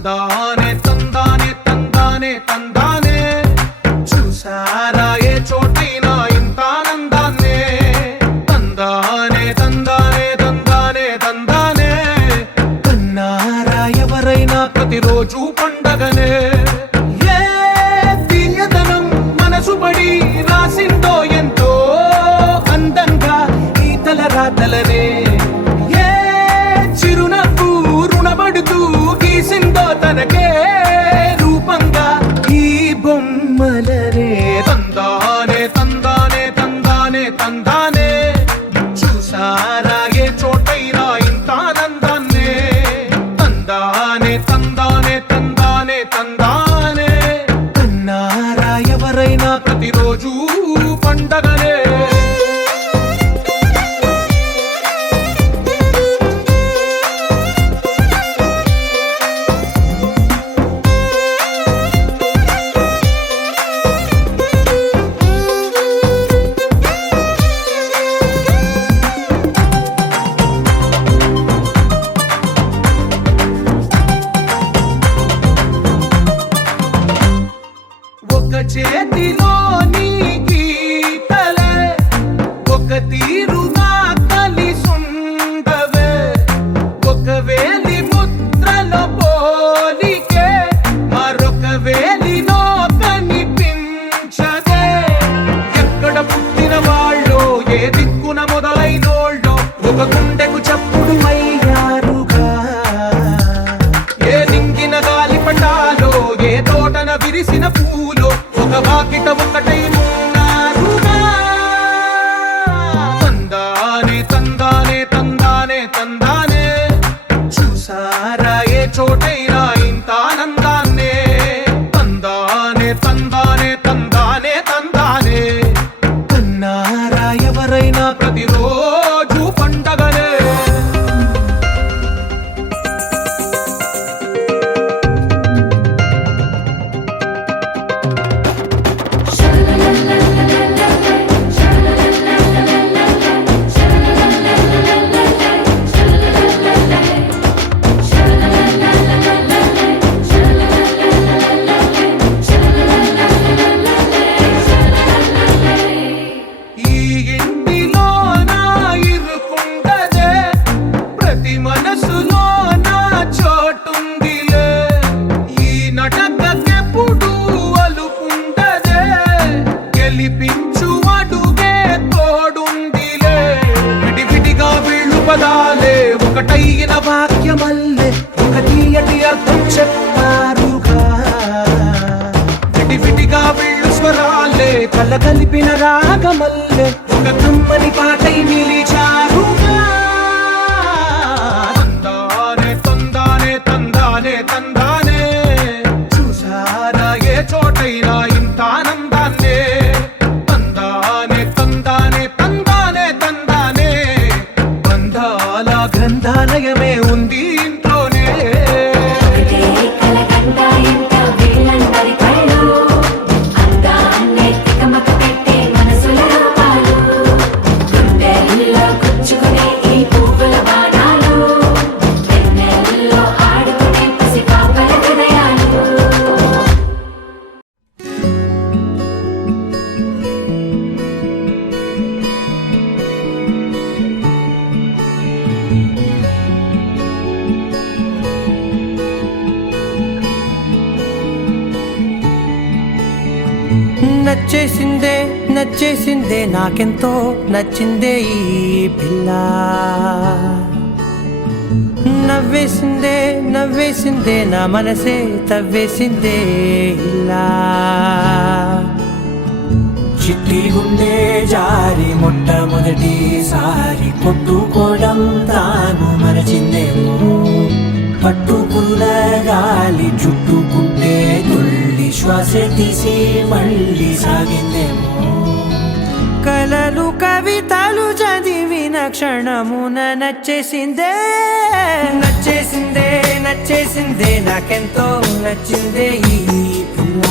తందానే తందానే తందానే తందానే చూసారా ఏ చోటైనా ఇంత ఆనందాన్నే తందానే తందానే తందానే తందానే కన్నారా ఎవరైనా ప్రతిరోజు పండగనే ఏ తీయదనం మనసుబడి రాసిందో ఎంతో అందంగా ఈ తల రాతలనే ఏ చిరునవ్వు రుణపడుతూ గీసిందో తనకే రూపంగా ఈ బొమ్మలనే తందానే తందానే తందానే తందానే చూసారా ఏ చోటైనా ఇంత ఆనందాన్నే తందానే తందానే తందానే తందానే కన్నారా ఎవరైనా ప్రతిరోజు పండగనే ఒక చేతిలోని గీతలే ఒక తీరుగా కలిసుండవే ఒక వేలి ముద్రల పోలికే మరొక వేలిలో కనిపించదే ఎక్కడ పుట్టిన వాళ్ళో ఏ దిక్కున మొదలైనోళ్ళో ఒక గుండెకు చప్పుడు అయ్యారుగా ఏ నింగిన గాలి పటాలో ఏ తోటన విరిసిన పూలో ఒక వాకిట ఒకటై ఉన్నారుగా తందానే తందానే తందానే తందానే చూసారా ఏ చోటైనా ఇంత ఆనందాన్నే తందానే తందానే తందానే తందానే కన్నారా ఎవరైనా ప్రతిరోజు పండగనే ఈ ఇంటిలో నా ఇరుకుండదే ప్రతి మనసులో నా చోటుందిలే ఈ నటకెప్పుడు అలుకుండదే గెలిపించు అడుగే తోడుందిలే విడివిడిగా వీళ్ళు పదాలే ఒకటైన వాక్యమల్లే ఒక తీయటి అర్థం చెప్పారుగా విడివిడిగా వీళ్ళు స్వరాలే కలగలిపిన రాగమల్లే ఒక కమ్మని పాటై నిలిచారుగా తందానే తందానే తందానే తందానే చూసారా ఏ చోటైనా ఇంత ఆనందాన్నే తందానే తందానే తందానే తందానే బంధాల గ్రంథాలయమే ఉంది ఇంట్లోనే ఒకటే కలకండ ఇంట వీళ్ళందరి కళ్ళు అందాన్నే తికమక పెట్టే మనసుల రూపాలు గుండెల్లో గుచ్చుకునే ఈ పువ్వుల బాణాలు వెన్నెల్లో ఆడుకునే పసిపాపల హృదయాలు నచ్చేసిందే నచ్చేసిందే నాకెంతో నచ్చిందే ఈ పిల్ల నవ్వేసిందే నవ్వేసిందే నా మనసే తవ్వేసిందే ఇలా చిట్టి గుండె జారి మొట్టమొదటిసారి కొట్టుకోవడం తాను మరచిందేమో పట్టుకున్న గాలి చుట్టుకుంటే తుల్లి శ్వాస తీసి మళ్ళీ సాగిందేమో కలలు కవితలు చదివిన క్షణమున నచ్చేసిందే నచ్చేసిందే నచ్చేసిందే నాకెంతో నచ్చిందే ఈ పిల్ల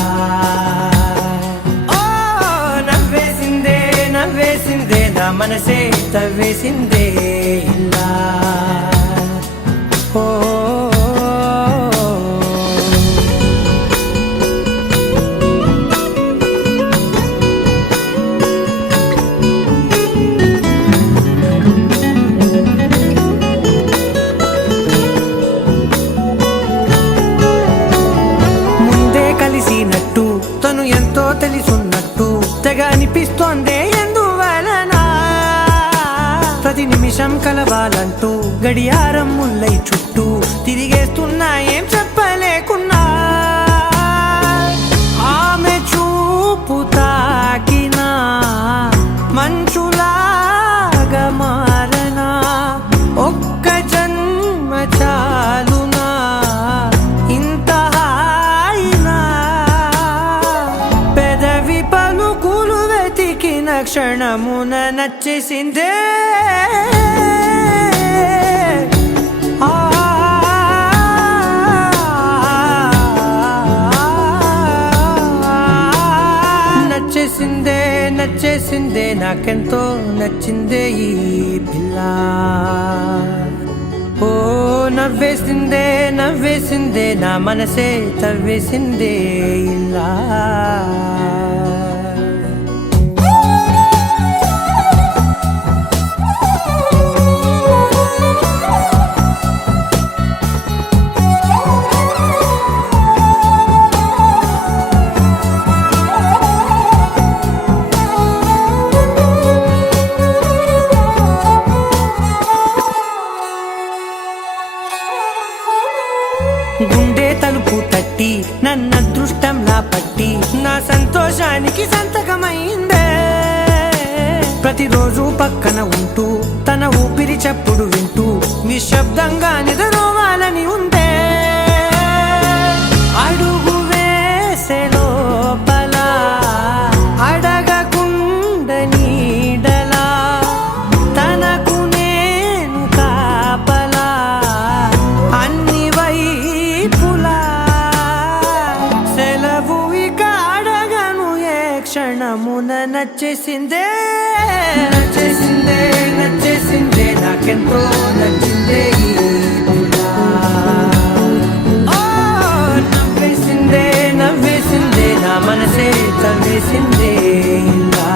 ఓ నవ్వేసిందే నవ్వేసిందే నా మనసే తవ్వేసిందే ఇలా ఓ తెలిసున్నట్టు తెగ అనిపిస్తోందే ఎందువలన ప్రతి నిమిషం కలవాలంటూ గడియారం ముల్లై చుట్టూ తిరిగేస్తున్నా ఏం చెప్పలేకున్నా ఆమె చూపు తాకినా మంచులాగా మారనా ఒక్క జన్మ చాలునా ఇంత హాయినా పెదవి పలుకులు వెతికిన క్షణమున నచ్చేసిందే నచ్చేసిందే నచ్చేసిందే నాకెంతో నచ్చిందే ఈ పిల్ల ఓ నవ్వేసిందే నవ్వేసిందే నా మనసే తవ్వేసిందే ఇలా గుండె తలుపు తట్టి నన్న అదృష్టంలా పట్టి నా సంతోషానికి సంతకమైందే ప్రతిరోజు పక్కన ఉంటూ తన ఊపిరి చప్పుడు వింటూ నిశ్శబ్దంగా నిద్రోవాలని ఉంటే అడుగు వేసే లోపల అడగకుండ నీడలా తనకు నేను కాపలా అన్ని వైపులా సెలవు ఇక అడగను ఏ క్షణమున నచ్చేసిందే నచ్చేసిందే నచ్చేసిందే నాకెంతో నచ్చిందే ఈ పిల్ల. ఓ నవ్వేసిందే నవ్వేసిందే నా మనసే తవ్వేసిందే ఇలా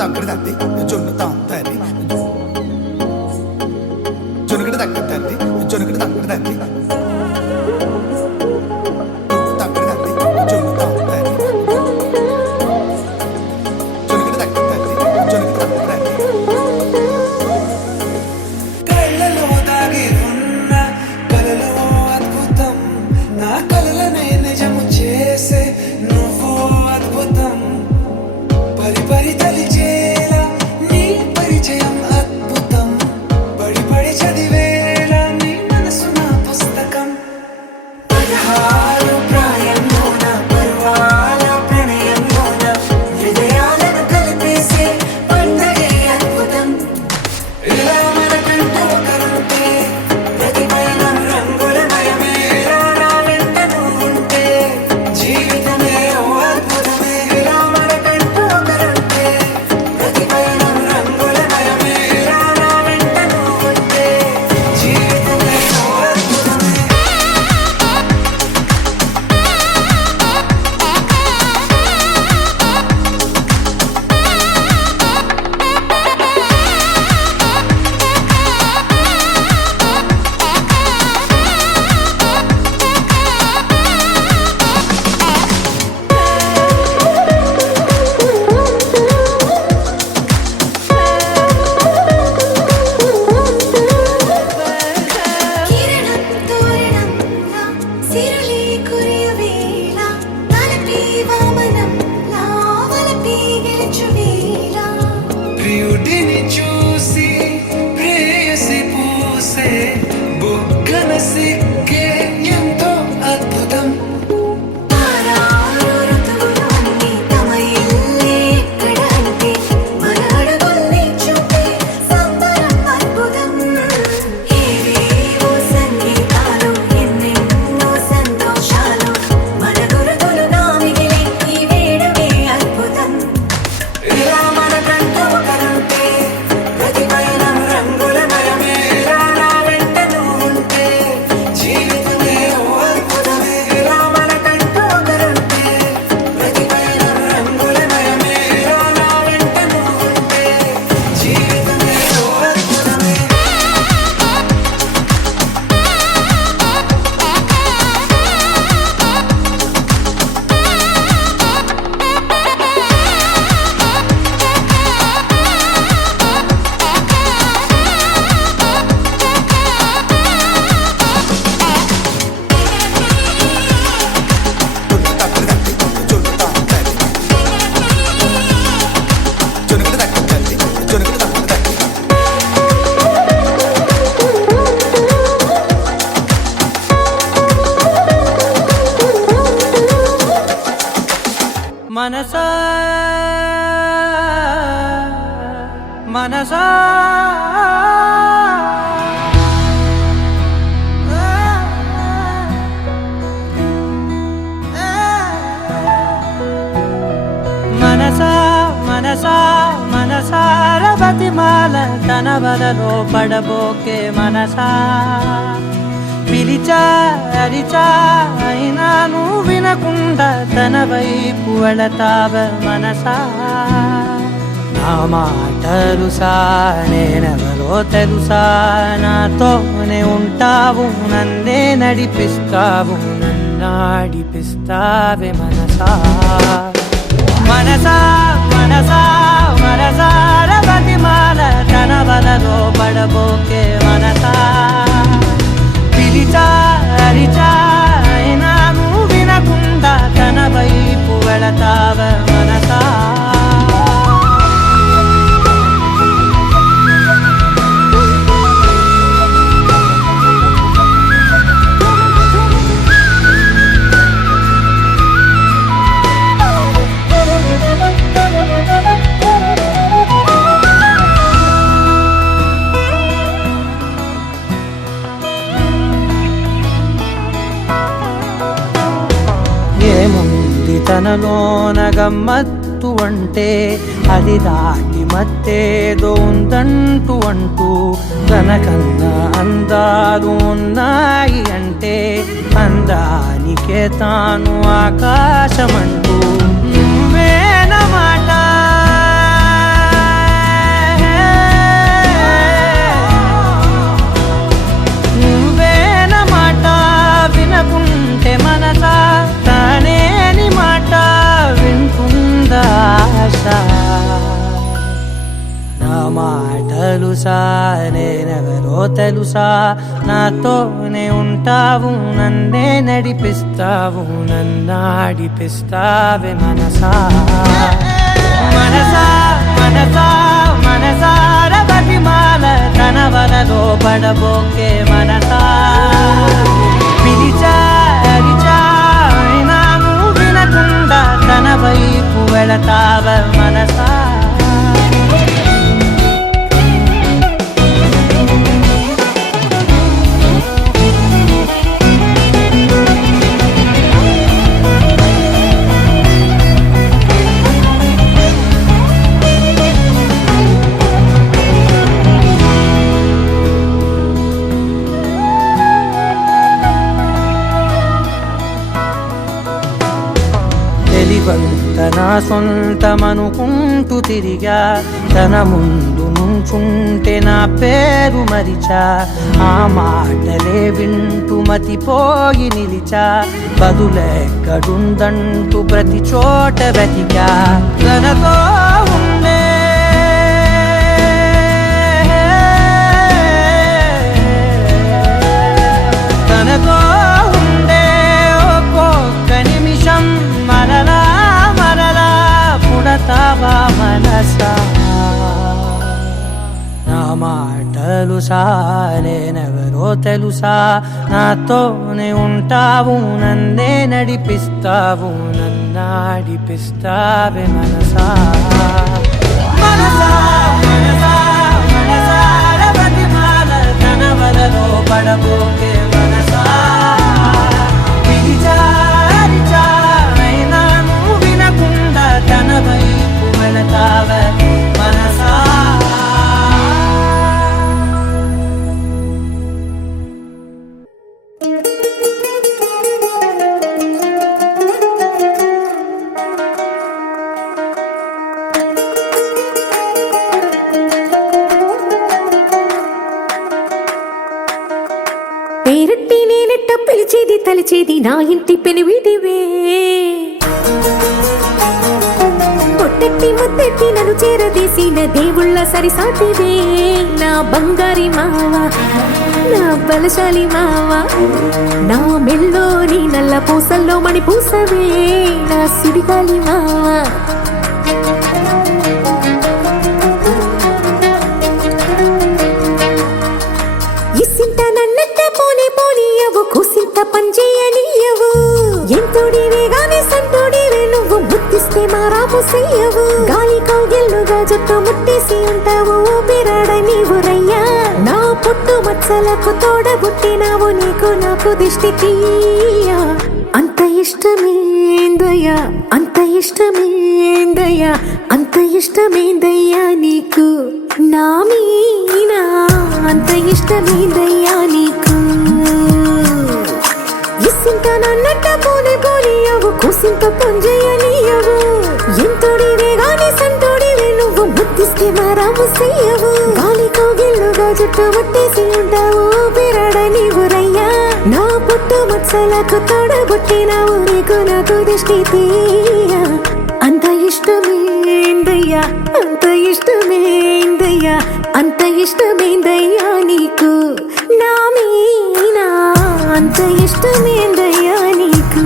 తగ్గడ తద్ది జొన్ను తాంతది జొనుగడ తగ్గడ తద్ది జొనుగడ తగ్గడ తద్ది తగ్గడ తద్ది జొన్ను తాంతది జొనుగడ తగ్గడ తద్ది జొనుగడ తగ్గడ తద్ది కళ్ళలో దాగి ఉన్న కలలో అద్భుతం నా కలలనే నిజము చేసే నువ్వు అద్భుతం పరి పరి తలిచేలా నీ పరిచయం అద్భుతం పడి పడి చదివేలా నీ మనసు నా పుస్తకం 16 ప్రాయంలోన పర్వాల ప్రణయంలోన హృదయాలను కలిపేసే పండగే అద్భుతం ఇలా మనకంటూ ఒకరుంటే ప్రతి పయనం రంగులమయమే ఇలా నా వెంట నువ్వుంటే జీవితమే ఓ అద్భుతమే ఇలా మనకంటూ ఒకరుంటే ప్రతి పయనం రంగులమయమే ఇలా నా వెంట నువ్వుంటే జీవితమే ఓ అద్భుతమే కిరణం తోరణంలా సిరులే కురియవేళ తలపి వామనంలా వలపి గెలుచువేళ ప్రియుడిని చూసి ప్రేయసి పూసే బుగ్గన సిగ్గే ఎంతో అద్భుతం తారారు ఋతువులన్నీ తమ ఇల్లే ఎక్కడ అంటే మన అడుగుల్ని చూపే సంబరం అద్భుతం ఏవేవో సంగీతాలు ఎన్నెన్నో సంతోషాలు మన గురుతులుగా మిగిలే మనసా మనసా మనసా మనసా మనసార బతిమాల తన వలలో పడబోకే మనసా పిలిచా అరిచా అయినా నువ్వు వినకుండా తన వైపు వెళతావ మనసా నా మాటలుసా నేనెవరో తెలుసా నాతోనే ఉంటావు నన్నే నడిపిస్తావు నన్నాడిపిస్తావే మనసా మనసా మనసా మనసార బతిమాల తన వలలో పడబోకే మనసా పిలిచా అరిచా అయినా నువ్వు వినకుండా తన వైపు వెళతావ మనసా ఏముంది తనలోన గమ్మత్తు అంటే అది దాటి మత్తేదో ఉందంటూ అంటూ తనకన్నా అందాలు ఉన్నాయి అంటే అందానికే తాను ఆకాశమంటూ నువ్వేనమాట నువ్వేనమాట వినకుంటే మనసా తానేని మాట వింటుందా ఆశ నా మాటలుసా నేనెవరో తెలుసా నాతోనే ఉంటావు నన్నే నడిపిస్తావు నన్నాడిపిస్తావే మనసా మనసా మనసా మనసార బతిమాల తన వలలో పడబోకే మనసా పిలిచా అరిచా అయినా నువ్వు వినకుండా తన వైపు వెళతావ మనసా తన సొంతమనుకుంటూ తిరిగా తన ముందు నుంచుంటే నా పేరు మరిచా ఆ మాటలే వింటూ మతిపోయి నిలిచా బదులెక్కడుందంటూ ప్రతి చోట వెతికా తనతో ఉండే తనతో ఉండే ఒక్కొక్క నిమిషం మరలా పుడతావా మనసా నా మాటలుసా నేనెవరో తెలుసా నాతోనే ఉంటావు నన్నే నడిపిస్తావు నన్నాడిపిస్తావే మనసా మనసా మనసా మనసార బతిమాల తన వలలో పడబోకే మనసా పిలిచా అరిచా అయినా నువ్వు వినకుండా తన వైపు వెళతావ మనసా పేరట్టి నేనెట్ట పిలిచేది తలిచేది నా ఇంటి పెనివిటివే పొట్టెట్టి ముద్దెట్టి నన్ను చేరదీసిన దేవుళ్ళ సరిసాటివే నా బంగారి మావా నా బలశాలి మావా నా మెల్లోని నల్ల పూసల్లో మణి పూసవే నా సుడిగాలి మావా ఇసింత నన్నెట్ట పోనీ పోనీయవు కుసింత పనిచేయనీయవు ఎంతోడివే గాని సంతోడివే నువ్వు ముద్దిస్తే మారాము చెయ్యవు గాలి కౌగిల్లుగా జుట్టు ముట్టేసి ఉంటావు ఊపిరాడ నీవు రయ్యా నా పుట్టు మచ్చలకు తోడబుట్టినావు నీకు నాకు దిష్టి తీయా అంత ఇష్టమేందయ్యా అంత ఇష్టమేందయ్యా అంత ఇష్టమేందయ్యా నీకు నా మీనా అంత ఇష్టమేందయ్యా నీకు ఇసింత నన్నట్ట పోని పోనీయవు కుసింత పుంజయ్యనీయవు ఎంతోడివే గాని సంతోడివే నువ్వు ముద్దిస్తే మారాము చెయ్యవు గాలి కౌగిల్లుగా జుట్టు ముట్టేసి ఉంటావు ఊపిరాడ నీవు రయ్యా నా పుట్టు మచ్చలకు తోడబుట్టినావు నీకు నాకు దిష్టి తీయా అంత ఇష్టమేందయ్యా అంత ఇష్టమేందయ్యా అంత ఇష్టమేందయ్యా నీకు నా మీనా అంత ఇష్టమేందయ్యా నీకు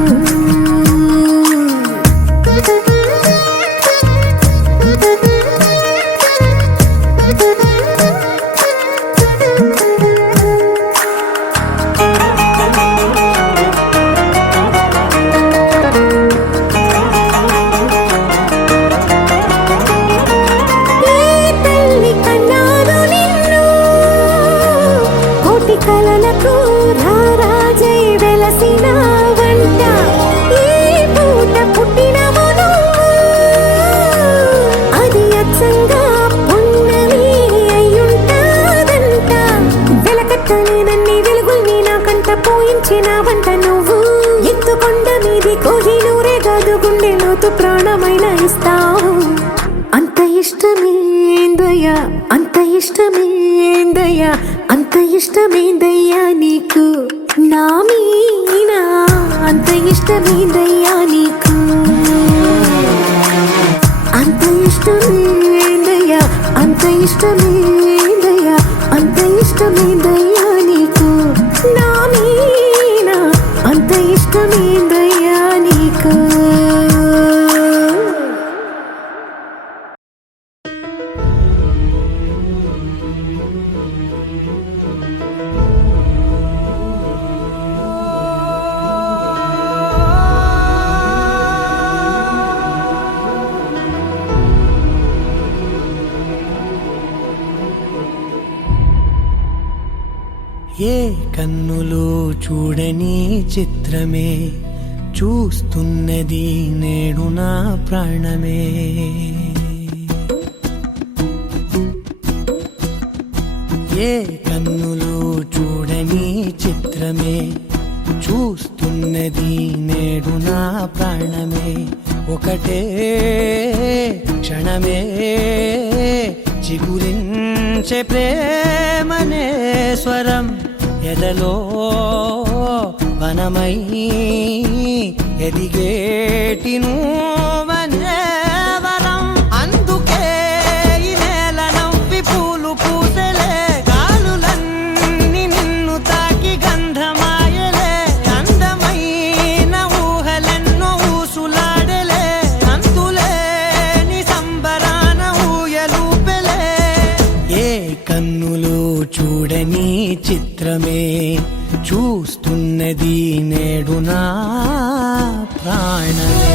కలలకు రారాజై వెలసిన వంట ఈ పూట పుట్టినవు అది అచ్చంగా పున్నమి అయ్యుంటాదంట వెలకట్టలేనన్ని వెలుగుల్ని నాకంట పోయించిన వంట నువ్వు ఎత్తుకొండ మీది కోహినూరే కాదు గుండె లోతు ప్రాణమైన ఇస్తావు అంత ఇష్టమేందయ్యా అంత ఇష్టమేందయ్యా అంత ఇష్టమేందయ్యా నీకు నా మీనా అంత ఇష్టమేందయ్యా నీకు అంత ఇష్టమేందయ్యా అంత ఇష్టమేందయ్యా అంత ఇష్టమేందయ్యా నీకు నా మీనా అంత ఇష్టమేందయ్యా నీకు ఏ కన్నులు చూడని చిత్రమే చూస్తున్నది నేడు నా ప్రాణమే ఏ కన్నులు చూడని చిత్రమే చూస్తున్నది నేడు నా ప్రాణమే ఒకటే క్షణమే చిగురించే ప్రేమనే స్వరం ఎదలో వనమై ఎదిగేటి నువ్వనే వరం అందుకే ఈ నేల నవ్వి పూలు పూసలే గాలులన్నీ నిన్ను తాకి గంధమాయలే అందమైన ఊహలెన్నో ఊసులాడలే అంతులేని సంబరాన ఊయలూపెలే ఏ కన్నులు చూడని చిత్రమే చూస్తున్నది నేడు నా ప్రాణమే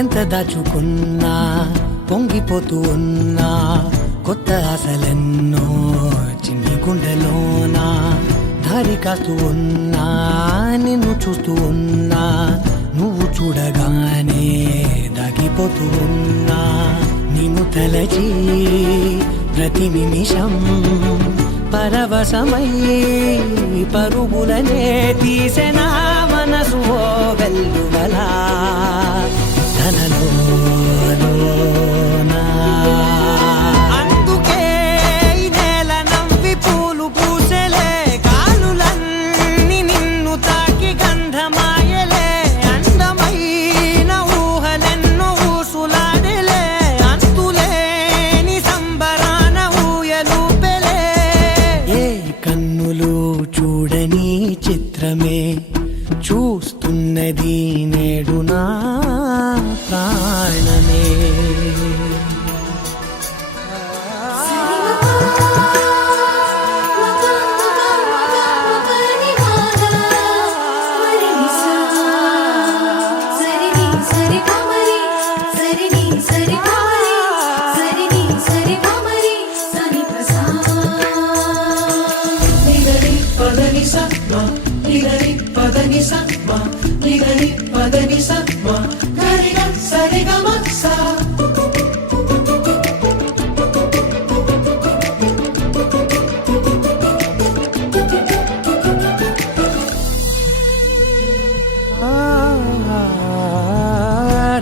ఎంత దాచుకున్నా పొంగిపోతూ ఉన్నా కొత్త ఆశలెన్నో చిన్ని గుండెలోనా దారి కాస్తూ ఉన్నా నిన్ను చూస్తూ ఉన్నా నువ్వు చూడగానే దాగిపోతూ ఉన్నా నిన్ను తలచి ప్రతి నిమిషం పరవశమై పరుగులనే తీసెనా మనసు ఓ వెల్లువలా అందుకే ఈ నేల నవ్వి పూలు పూసలే గాలులన్నీ నిన్ను తాకి గంధమాయలే అందమైన ఊహలెన్నో ఊసులాడే ప్రాణమే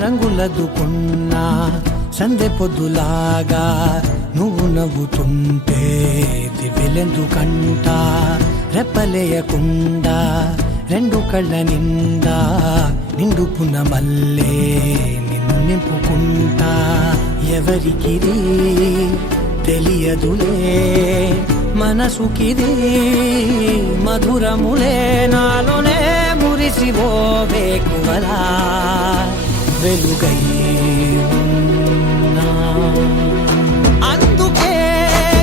రంగులదుకున్నా సందె పొద్దులాగా నువ్వు నవ్వుతుంటే దివ్వెలెందుకంట రెప్పలేయకుండా రెండు కళ్ళ నిండా నిండుకున్న మల్లే నిన్ను నింపుకుంటా ఎవరికిది తెలియదులే మనసుకిది మధురములే నాలోనే మురిసివో వేకువలా వెలుగై ఉన్నా. అందుకే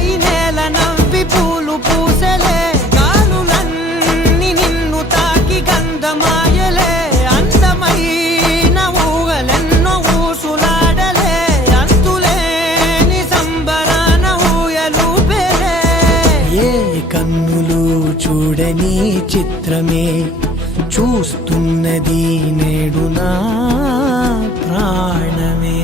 ఈ నేల నవ్వి పూలు పూసలే గాలులన్నీ నిన్ను తాకి గంధమాయలే అందమైన ఊగలెన్నో ఊసులాడలే అంతులేని సంబరాన ఊయలూపేలే ఏ కన్నులు చూడని చిత్రమే చూస్తున్నది నేడు నా ప్రాణమే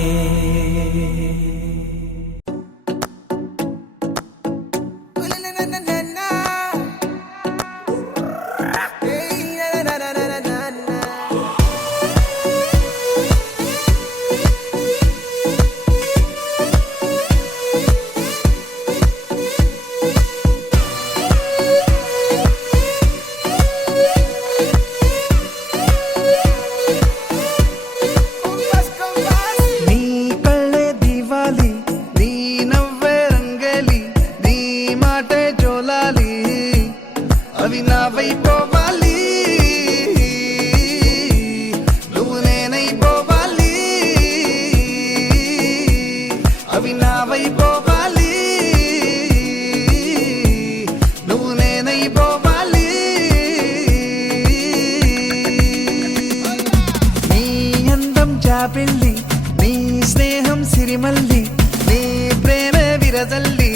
పెళ్ళి నీ స్నేహం సిరిమల్లి నీ ప్రేమే విరజల్లి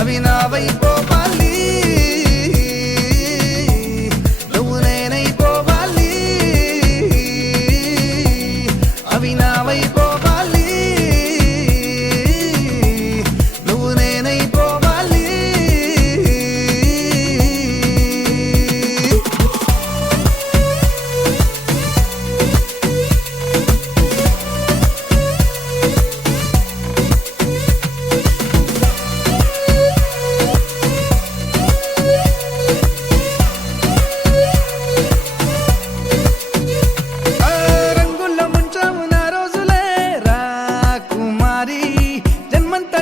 అవి నావైపోవాలి నువ్వు నేనైపోవాలి అవి నావైపోవాలి నువ్వు నేనైపోవాలి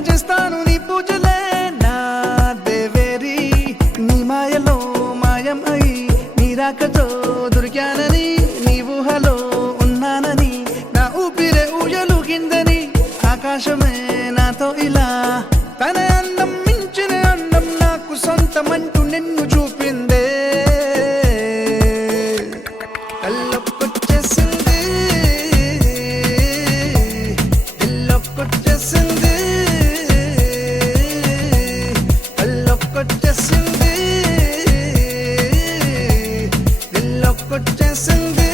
చేస్తాను నీ పూజలే నా దేవేరి నీ మాయలో మాయం అయి నీ రాకతో దొరికానని నీ ఊహలో ఉన్నానని నా ఊపిరే ఊయలు కిందని ఆకాశమే నాతో ఇలా తన అందం మించిన అందం నాకు సొంతమంటూ నిన్ను చూపిందే కళ్ళొక్కొచ్చేసింది ఇల్లొక్కొచ్చేసింది కొట్టేసింది దిల్లో కొట్టేసింది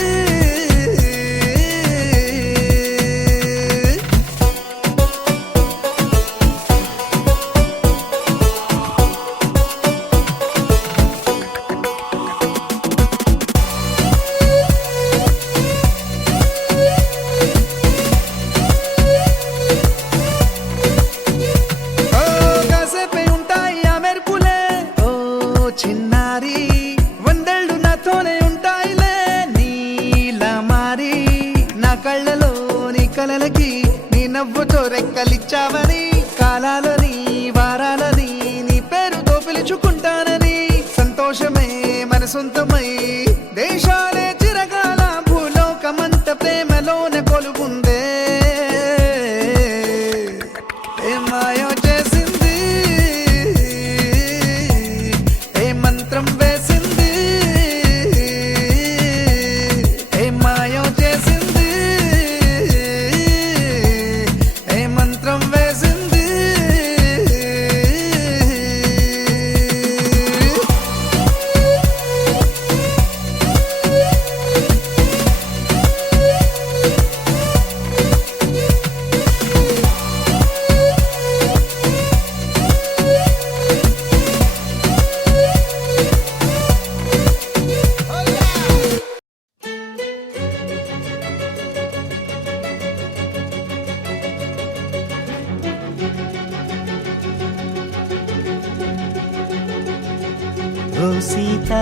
చిన్నారి వందళ్ళు నాతోనే ఉంటాయిలే నీలా మారి నా కళ్ళలో నీ కలలకి నీ నవ్వుతో రెక్కలిచ్చావని కాలాలని వారాలని నీ పేరుతో పిలుచుకుంటానని సంతోషమే మన సొంతమై దేశాలే చిరకాల భూలోకమంత ప్రేమలోనే కొలువుందే ఓ సీత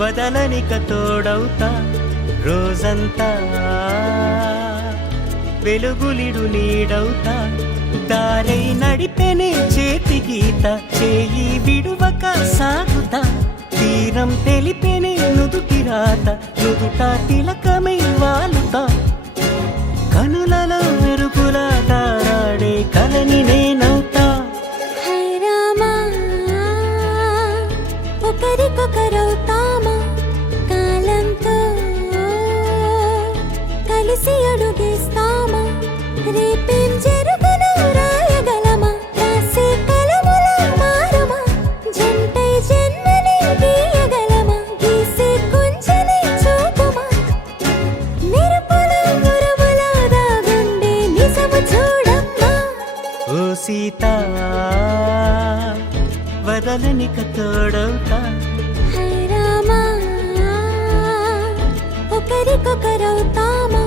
వదలనిక తోడవుతా రోజంతా వెలుగులిడు నీడవుతా దారై నడిపెనే చేతి గీత చేయి విడువక సాగుతా తీరం తెలిపెనే నుదుటి రాత నుదుట తిలకమై వాలుతా కనులలో మెరుగులా తారాడే కలని నేనవుతా హై రామా ఒకరికొకరవుతామా కాలంతో కలిసి అడుగేస్తామా రేపేం జరుగును రాయగలమా రాసే కలముల మారమా జంటై జన్మని గీయగలమా గీసే కొంచెని చూపుమా మెరుపుల మురముల దాగుండే నిజము చూడమ్మా ఓ సీత వదలనిక తోడవుతా హై రామా ఒకరికొకరవుతామా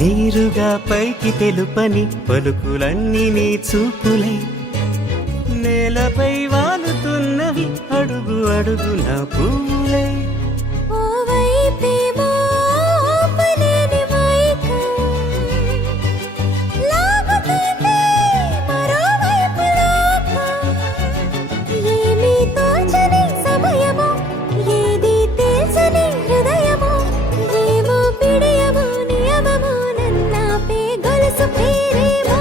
నీరుగా పైకి తెలుపని పలుకులన్నీ నీ చూపులై నేలపై వాలుతున్నవి అడుగు అడుగు నా పువ్వులై ఓ వైపేమో ఆపలేని మైకం లాగుతుంది మరోవైపు లోకం ఏమీ తోచని సమయమో ఏది తేల్చని హృదయమో ఏమో పిడియమో నియమమో నన్నాపే గొలుసు పేరేమో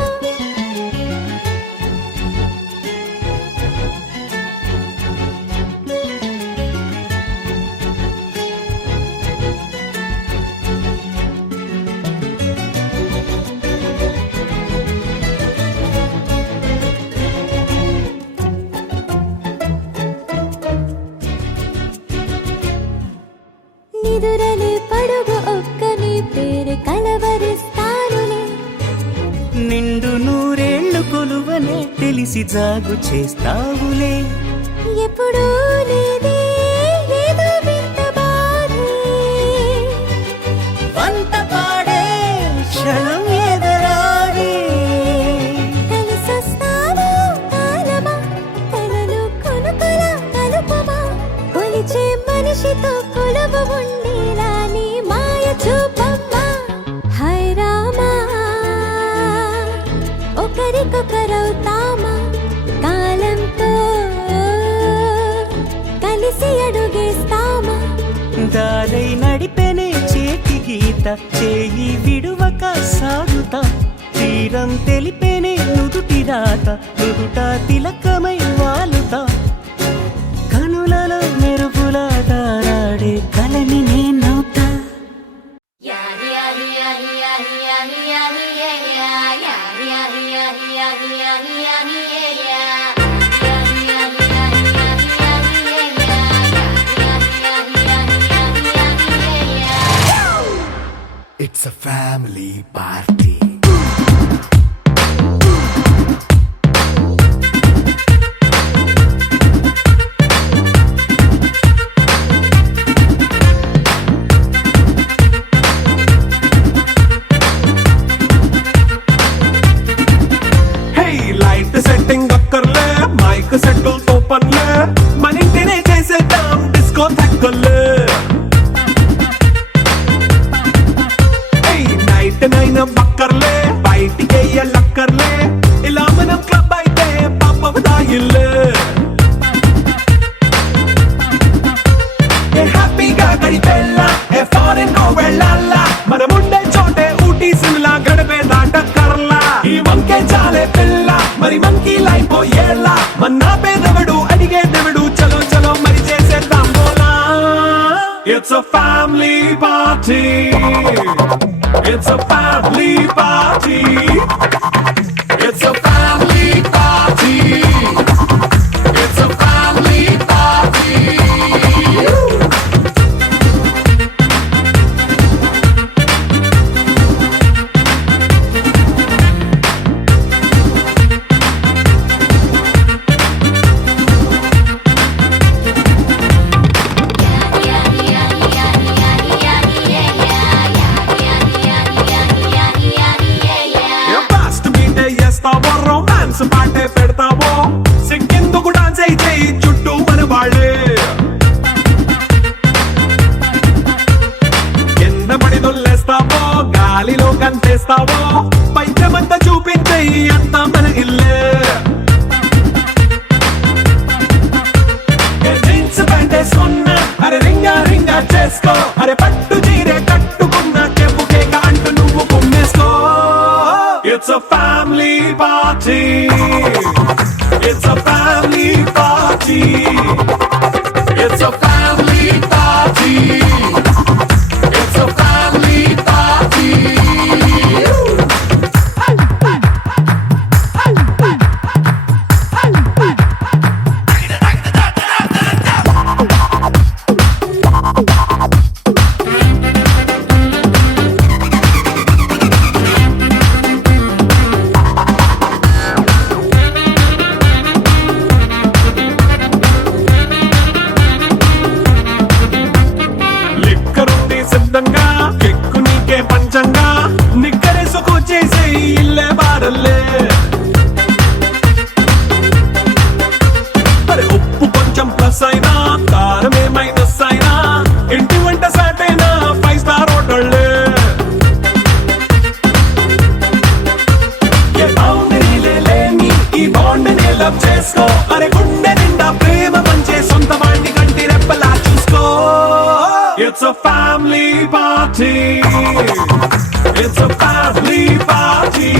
నిదురలే పడుగు ఒక్కని పేరు కలవరిస్తానులే నిండు నూరేళ్లు కొలువనే తెలిసి జాగు చేస్తావులే ఎప్పుడూ లేదే ఏదో వింత బాధే వంత పాడే క్షణం ఎదరాడే కలిసొస్తావో కాలమా కలలు కొనుకల కలుపమా కొలిచే మనిషితో కొలువు ఉండేలా నీ మాయ చూపమ్మా హై రామా ఒకరికొకరవుతామా కాలంతో కలిసి అడుగేస్తామా దారై నడిపెనే చేతి గీత చేయి విడువక సాగుతా తీరం తెలిపెనే నుదుటి రాత నుదుట తిలకమై వాలుతా కనులలో మెరుపులా తారాడే కలని నేనవుతా It's a family party. హే లైట్ సెట్టింగ్ అక్కర్లే మైక్ సెట్టుల్ తో పనిలే మన ఇంటినే చేసేద్దాం డిస్కో థక్కర్లే నైట్ నైన్ బక్కర్లే బయటికి లక్కర్లే ఇలా మనం క్లబ్ అయితే పాప దాయిల్లే హ్యాపీగా గడిపెళ్ళ ఏ ఫారెన్ కో వెళ్ళాల మనం ఉండే చోటే ఊటీ సిమ్లా గడిపే దాటక్కర్లా ఈ వంకే చాలే పిల్ల మరి monkey life It's a family party. It's a family party. It's a family party. Fast బీటే చేస్తావో రొమాన్స్ పాటే పెడతావో సిగ్గెందుకు డాన్స్ అయితే చుట్టూ మన వాళ్ళే కింద పడి దొల్లేస్తావో గాలిలో కంతేస్తావో పైచమంతా చూపించే అంతా మన ఇల్లే జీన్స్ ప్యాంటేసుకున్నా అరే రింగా రింగా చేసుకో అరే పట్టు చీరే కట్టుకున్న చెప్పుకే అంటూ నువ్వు కుమ్మేసుకో. It's a family party. It's a family party. It's a family party. It's a family party. లిక్కరుంది సిద్ధంగా కెక్కు నీకే పంచంగా నిక్కరేసుకు చేసే ఇల్లే బారల్లే అరే ఉప్పు కొంచెం ప్లస్ అయినా కారమే మైనస్ అయినా ఇంటి వంట సాట్ అయినా 5 స్టార్ హోటళ్ళే ఏ బౌండరీలే లేని ఈ బాండ్ ని లవ్ చేసుకో అరే గుండె నిండా ప్రేమ పంచే సొంత వాణ్ణి కంటి రెప్పలా చూసుకో. It's a family party. It's a family party.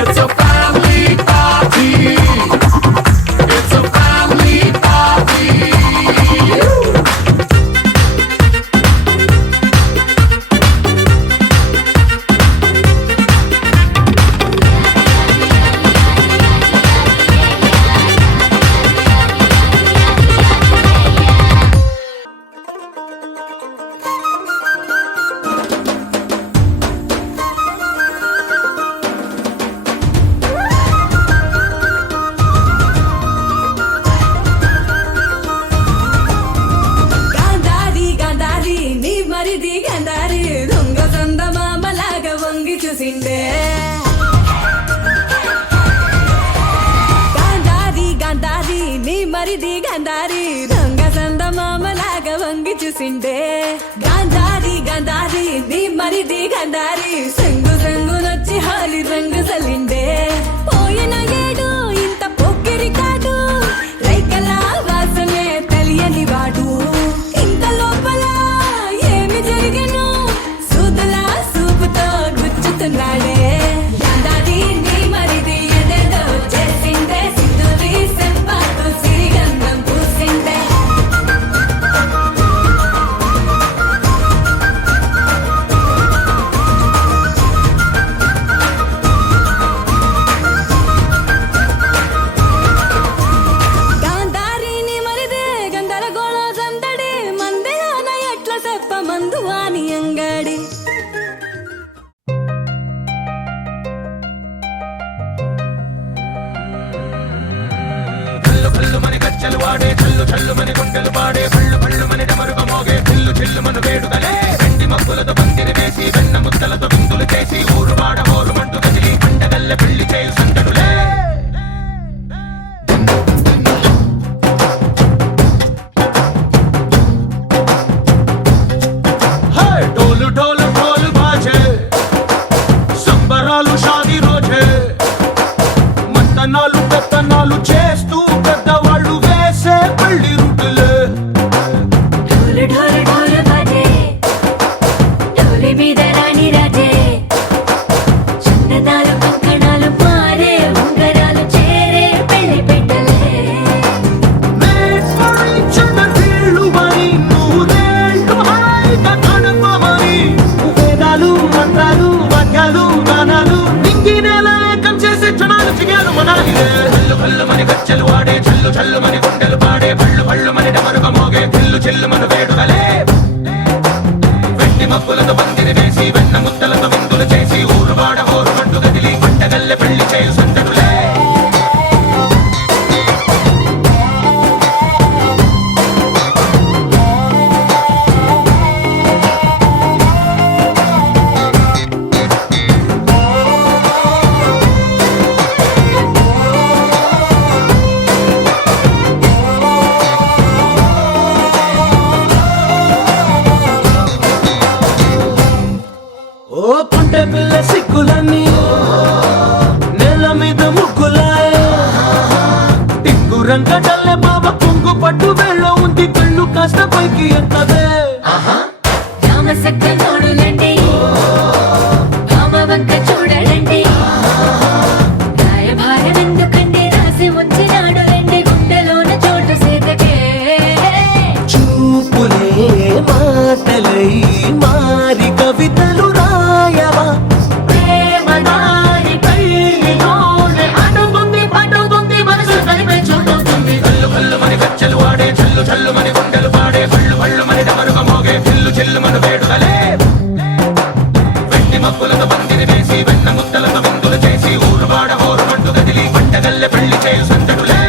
It's a family party. It's a family party. Gandhari Gandhari నీ మరిది గాంధారి దొంగ చందమామలాగా వంగి చూసిండే గాంధారి గాంధారి నీ మరిది గాంధారి దొంగ చందమామలాగా వంగి చూసిండే గాంధారి గాంధారి నీ మరిది గాంధారి సంగు సంగునొచ్చి హాలి రంగు సలిండే పోయిన ఏడు ఇంత పొక్కిరి కాదు రైకలా వాసనే తెలియని వాడు ఇంత లోపల ఏమి జరిగను సూదులా సూపుతో గుచ్చుతున్నాడే గాంధారి నీ మరిది ఎదేదో చేసిందే సింధూరి సెంపాకు సిరిగంధం పూసిందే గాంధారి నీ మరిదే గందరగోళ సందడి మందిరాన ఎట్ల చెప్ప మందు వాని అంగడి కల్లు కల్లు మని గజ్జలు వాడే కల్లు చల్లు మని గుండెలు పాడే పళ్ళు పళ్ళు మని డమరుగ మోగే పిల్లు చిల్లు మన వేడుదలే వెండి మబ్బులతో పందిరి వేసి వెన్న ముద్దలతో విందులు చేసి ఊరు వాడ ఊరు మంటు కదిలి పండగల్లె పెళ్లి చేయు సందడులే. హే! డోలు డోలు డోలు బాజే సంబరాలు షాదీ రోజే మంతనాలు పెత్తనాలు చేస్తూ పెద్దవాళ్ళు వేసే పెళ్లి రుటులే. ఢోలు ఢోలు ఢోలు బాజే ఢోలి మీద రాణి రాజే చందనాలు కంకణాలు మారే ఉంగరాలు చేరే పెళ్లి పెట్టలే Made for each other వీళ్ళు మరి నూరేళ్ళు హాయిగా గడపమని వేదాలు సాగనాలిదే కళ్ళు కళ్ళు మని గజ్జలు వాడే చల్లు చల్లు మని గుండెలు పాడే పళ్ళు పళ్ళు మని డమరుగ మోగే చిల్లు చిల్లు మన వేడుదలే వెండి మబ్బులతో పందిరి వేసి వెన్న ముద్దలతో విందులు చేసి ఊరు వాడ హోరు మంటు గదిలి పంటగల్లె పెళ్లి చేయు సందడులే ఓ పుంటె పిల్ల సిక్కులన్నీ నేల మీద ముగ్గులాయ టింగు రంగడల్లె బాబా కుంగు పట్టు వెళ్ళ ఉంది కళ్ళు కాస్త పైకి ఎత్తదే రామసక్క నోడులండి రామవంక చూడడండి రాయభారం ఎందుకండి రాసి ఉంచినాడు రండి గుండెలోన చోటు సీతకే చూపులే మాటలై మారి కవితలు రాయవా ప్రేమ దారి పెళ్లిలోనే అడుగుంది పడుతుంది మనసు కలిపే చోటవుతుంది కళ్ళు కళ్ళు మని గజ్జలు వాడే చల్లు చల్లు మని గుండెలు పాడే పళ్ళు పళ్ళు మని డమరుగ మోగే చిల్లు చిల్లు మన వేడుదలే వెండి మబ్బులతో పందిరి వేసి వెన్న ముద్దలతో విందులు చేసి ఊరు వాడ హోరు మంటు గదిలి పంటగల్లె పెళ్లి చేయు సందడులే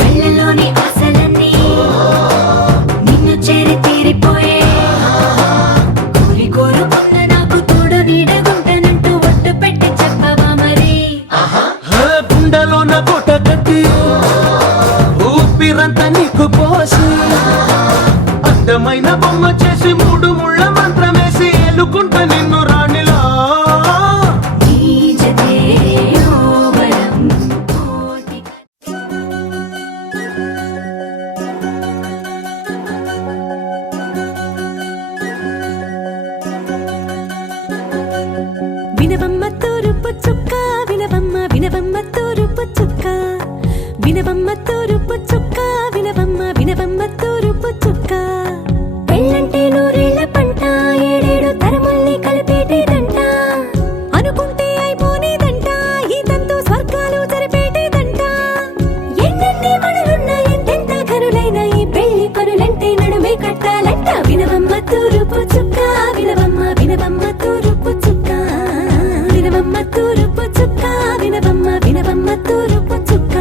కళ్ళలోని ఆశలన్నీ నిన్ను చేరి తీరిపోయే కోరి కోరుకున్న నాకు తోడు నీడగుంటానంటూ ఒట్టు పెట్టి చెప్పవా మరి గుండెలోన కోట కట్టి ఊపిరంతా నీకు పోసి అందమైన బొమ్మ చేసి మూడు ముళ్ళ మంత్రమేసి ఎలుకుంటా నిన్ను రాణిలా నీ జతే ఓవరం కోటి వినవమ్మ తూరుపు చుక్క వినవమ్మ వినవమ్మ తూరుపు చుక్క వినవమ్మ తూరుపు చుక్క వినవమ్మ వినవమ్మ తూరుపు చుక్క పెళ్ళంటే నూరేళ్ల పంట ఏడేడు తరముల్ని కలిపేటేదంట అనుకుంటే అయిపోనేదంట ఈ తంతు స్వర్గాలు జరిపేటేదంట ఎన్నెన్ని మనులున్నా ఎంతెంత కరులైన ఈ పెళ్లి పనులంటే నడుమే కట్టాలంట వినవమ్మ తూరుపు చుక్క వినవమ్మ వినవమ్మ తూరుపు చుక్క వినవమ్మ తూరుపు చుక్క వినవమ్మ వినవమ్మ తూరుపు చుక్క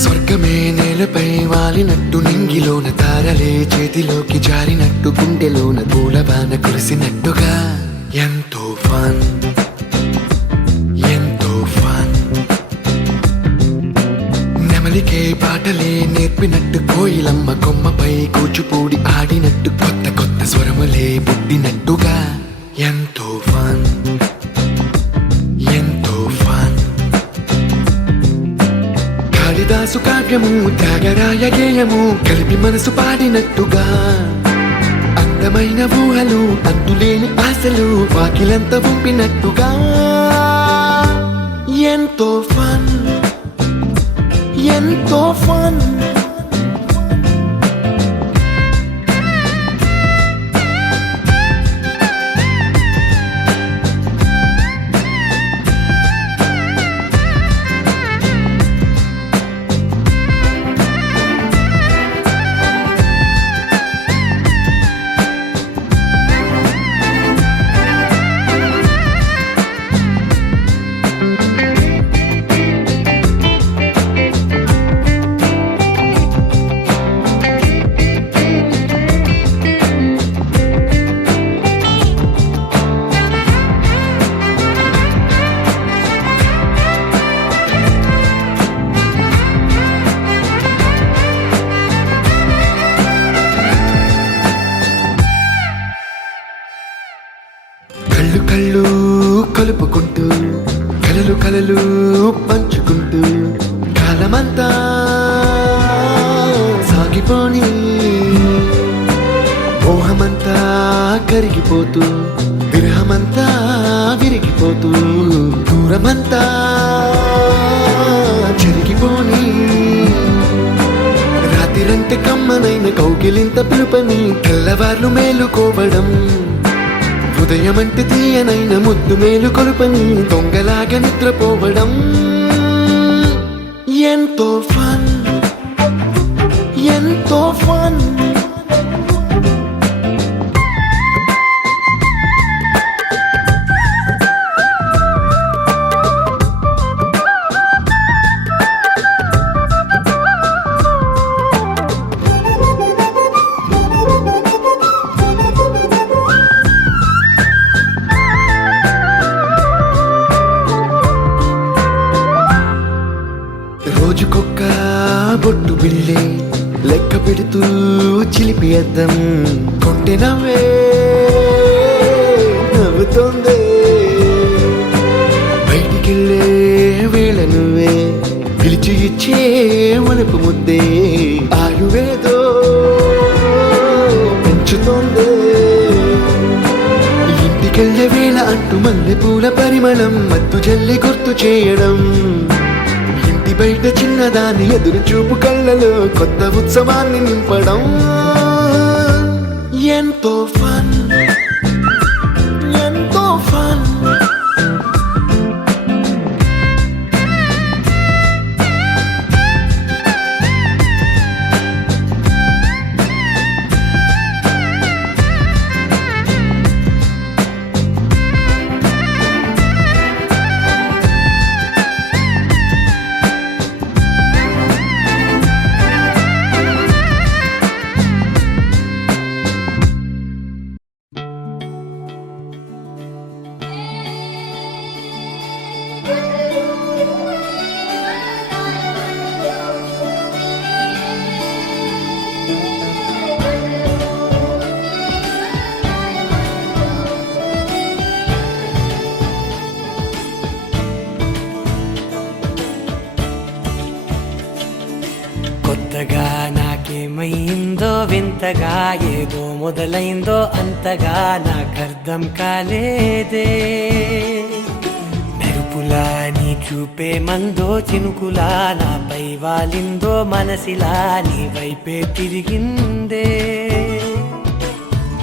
స్వర్గమే నేలపై వాలినట్టు నింగిలోన తారలే చేతిలోకి జారినట్టు గుండెలోన పూలబాన కురిసినట్టుగా ఎంతో ఫన్ ఎంతో ఫన్ నెమలికే పాటలే నేర్పినట్టు కోయిలమ్మ కొమ్మపై కూచిపూడి ఆడినట్టు కొత్త కొత్త స్వరములే పుట్టినట్టుగా ఎంతో ఫన్ ఎంతో ఫన్ కాళిదాసు కావ్యము త్యాగరాయ గేయము కలిపి మనసు పాడినట్టుగా అందమైన ఊహలు అంతులేని ఆశలు వాకిలంత పంపినట్టుగా ఎంతో ఫన్ ఎంతో ఫన్ కళ్ళు కళ్ళు కలుపుకుంటూ కలలు కలలు పంచుకుంటూ కాలమంతా సాగిపోని మోహమంతా కరిగిపోతూ విరహమంతా విరిగిపోతూ దూరమంతా చెరిగిపోని రాత్రిరంటే కమ్మనైన కౌగిలింత పిలుపని తెల్లవార్లు మేలుకోవడం ఉదయమంటే తీయనైన ముద్దు మేలు కొలుపని దొంగలాగా నిద్రపోవడం ఎంతో ఫన్ ఎంతో ఫన్ రోజుకొక్క బొట్టు బిళ్ళే లెక్క పెడుతూ చిలిపి అద్దం కొంటె నవ్వే నవ్వుతోందే బయటికెళ్ళే వేళ నువ్వే పిలిచి ఇచ్చే వనపు ముద్దే ఆయువేదో పెంచుతోందే ఇంటికెళ్ళే వేళ అంటూ మల్లె పూల పరిమళం మత్తు జల్లి గుర్తు చేయడం బయట చిన్నదాని ఎదురు చూపు కళ్ళలో కొత్త ఉత్సవాన్ని నింపడం ఎంతో ఫన్ ఎంతో ఫన్ కొత్తగా నాకేమైందో వింతగా ఏదో మొదలైందో అంతగా నాకర్థం కాలేదే మెరుపులా నీ చూపే మందో చినుకులా నాపై వాలిందో మనసిలా నీ వైపే తిరిగిందే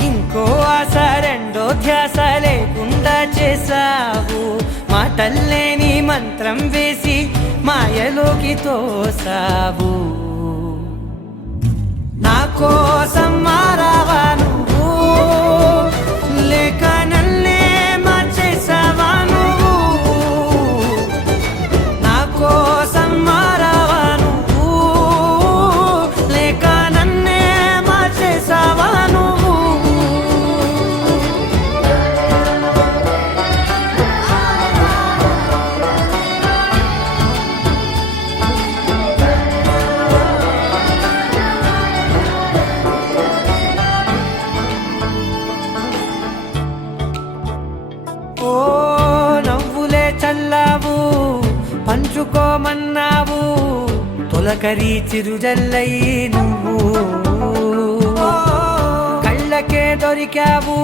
ఇంకో ఆశ రెండో ధ్యాస లేకుండా చేసావు మాటల్లేని మంత్రం వేసి మాయలోకి తోసావు నా కోసం మారావా నువ్వు లేక నన్నే మార్చేసావా నువ్వు నా కోసం మారావా నువ్వు లేక నన్నే మార్చేసావా నువ్వు ఓ నవ్వులే చల్లావు పంచుకోమన్నావు తొలకరి చిరుజల్లై నువ్వు కళ్ళకే దొరికావు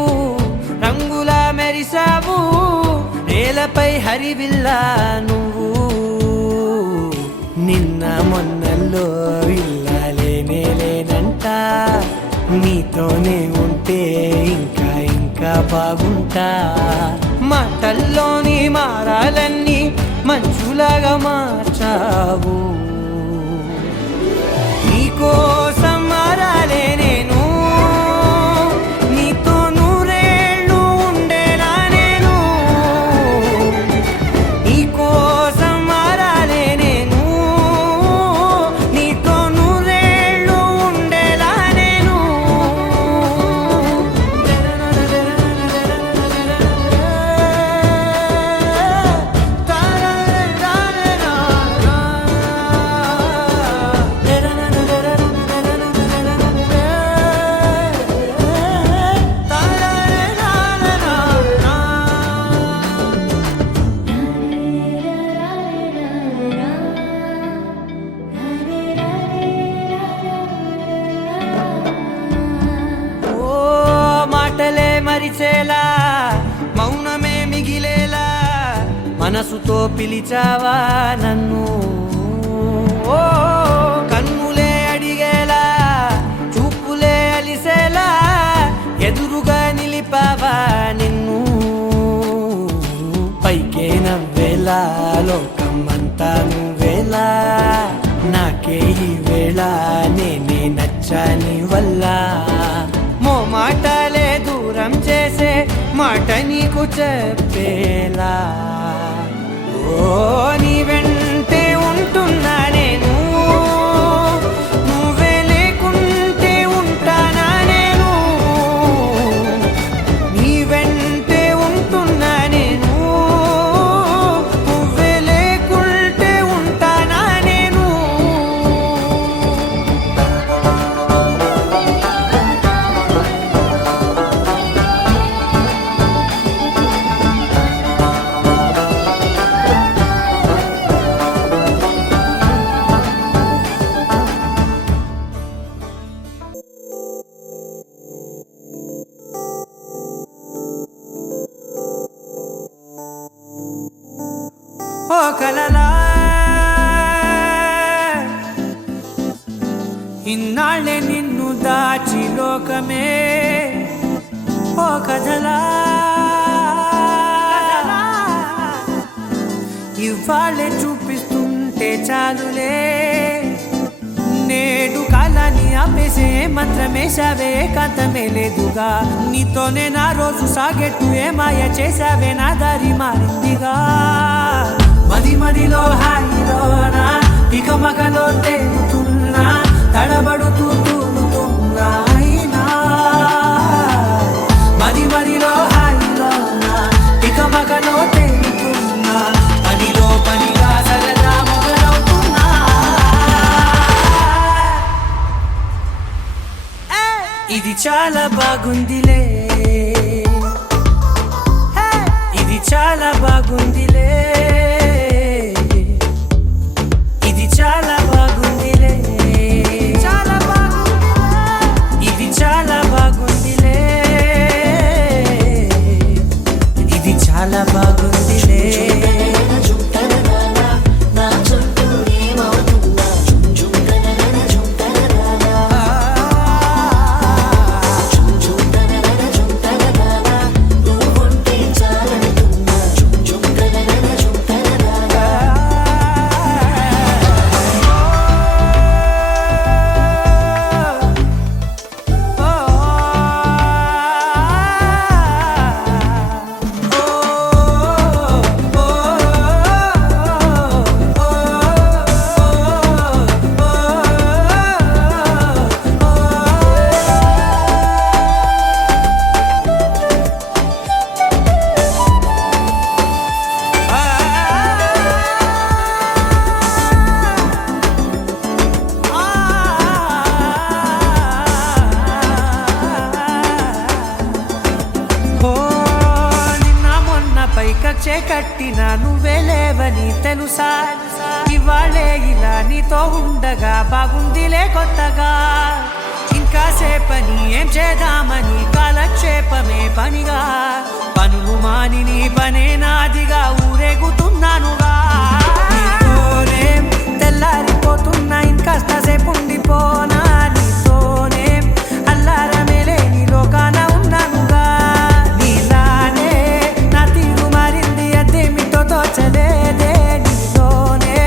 రంగులా మెరిసావు నేలపై హరివిల్లా నువ్వు నిన్న మొన్నల్లో ఇల్లాలేనే లేనంట నీతోనే ఉంటే ఇంకా ఇంకా బాగుంటా మాటల్లోని మారాలన్నీ మంచులాగా మార్చావు నీకోసం మారాలే నేను నీతో నూరేళ్ళు ఉండేలా నేను నీకోసం మారాలే నేను నీతో నూరేళ్ళు ఉండేలా నేను ఓ మాటలే మరిచేలా మౌనమే మిగిలేలా మనసుతో పిలిచావా నన్ను ఓ కన్నులే అడిగేలా చూపులే అలిసేలా ఎదురుగా నిలిపావా నిన్ను పైకే నవ్వేలా లోకమంతా నువ్వేలా నాకే ఈ వేళ నేనే నచ్చాని వల్ల మాటలే దూరం చేసే మాట నీకు చెప్పేలా ఓ నీ వెంటే ఉంటున్నా నేను నువ్వే లేకుంటే ఉంటానా నేను నీ వెంటే ఉంటున్నా నేను నువ్వే లేకుంటే ఉంటానా నేను ఓ కలలా ఇన్నాళ్ళే నిన్ను దాచి లోకమే ఓ కథలా ఇవాళ్ళే చూపిస్తుంటే చాలులే నేడు కాలాన్ని ఆపేసే మంత్రమేశావే కాంతమే లేదుగా నీతోనే నా రోజు సాగెట్టు ఏ మాయ చేశావే నా దారి మారిందిగా మది మదిలో హాయిలోనా ఇక మగలో తేలుతున్నా తడబడుతూ తూలుతున్నా అయినా మది మదిలో హాయిలోనా ఇక మగలో తేలుతున్నా పనిలో పనిగా సరదా మొదలవుతున్నా ఇది చాలా బాగుందిలే ఇది చాలా బాగుందిలే ఇది చాలా బాగుందిలే ఆశే కట్టినా నువ్వే లేవని తెలుసా ఇవాళే ఇలా నీతో ఉండగా బాగుందిలే కొత్తగా ఇంకా సేపని ఏం చేద్దామని కాలక్షేపమే పనిగా పనులు మాని నీ పనే నాదిగా ఊరేగుతున్నానుగా నీతోనే తెల్లారిపోతున్నా ఇంకాస్త సేపు ఉండిపోనా నీతోనే అల్లారమే లేని లోకాన ఉన్నానుగా నీలానే నా తీరు మారింది అదేమిటో తోచలేదే నీతోనే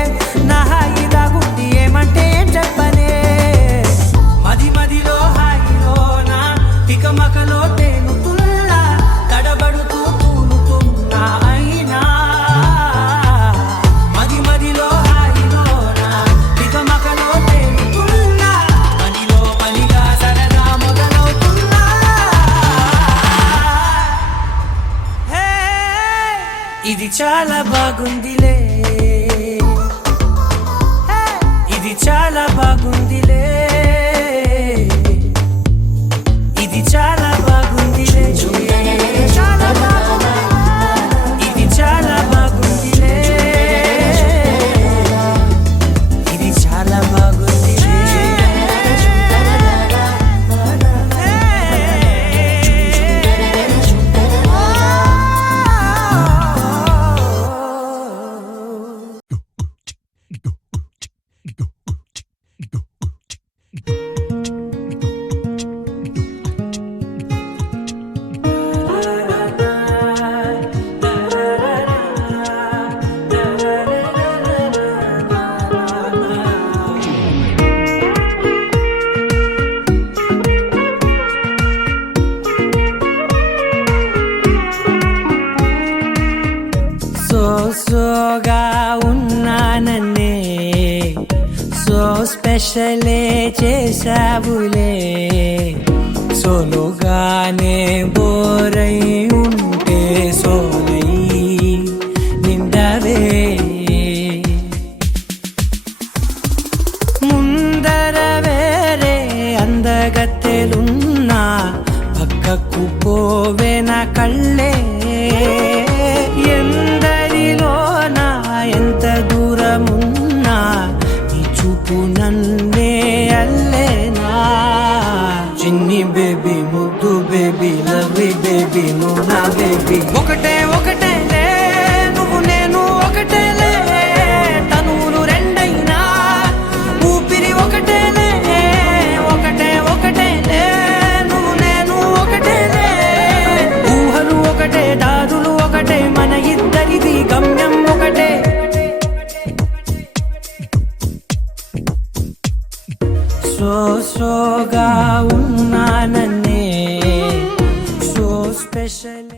నా హాయి దాగుంది ఏమంటే ఏం చెప్పనే మది మదిలో హాయిలోనా తికమకలో తేలుతున్నా తడబడుతూ తూలుతున్నా అయినా మది మదిలో హాయిలోనా తికమకలో తేలుతున్నా పనిలో పనిగా సరదా మొదలవుతున్నా హే, ఇది చాలా బాగుందిలే ఇది చాలా బాగుందిలే ఇది చాలా బాగుందిలే చాలా బాగుంది ఇది చాలా బాగుందిలే ఇది చాలా బాగుందిలే సోగా ఉన్నానన్నే సో స్పెషలే చేసావులే సోలోగానే బోరై ఉంటే సోలై నిండవే ముందర వేరే అందగత్తెలున్నా పక్కకు పోవే నా కళ్ళే ఎందరిలోనా ఎంత దూరమున్నా నీ చూపు నన్నే అల్లేనా చిన్ని బేబీ ముద్దు బేబీ లవ్లీ బేబీ నువ్వు నా బేబీ ఒకటే ఒకటేలే నువ్వు నేను ఒకటేలే తనువులు రెండైనా ఊపిరి ఒకటేలే ఒకటే ఒకటేలే నువ్వు నేను ఒకటేలే ఊహలు ఒకటే దాదులు ఒకటే మన ఇద్దరిది గమ్యం ఒకటే సోగా ఉన్నానన్నే సో స్పెషల్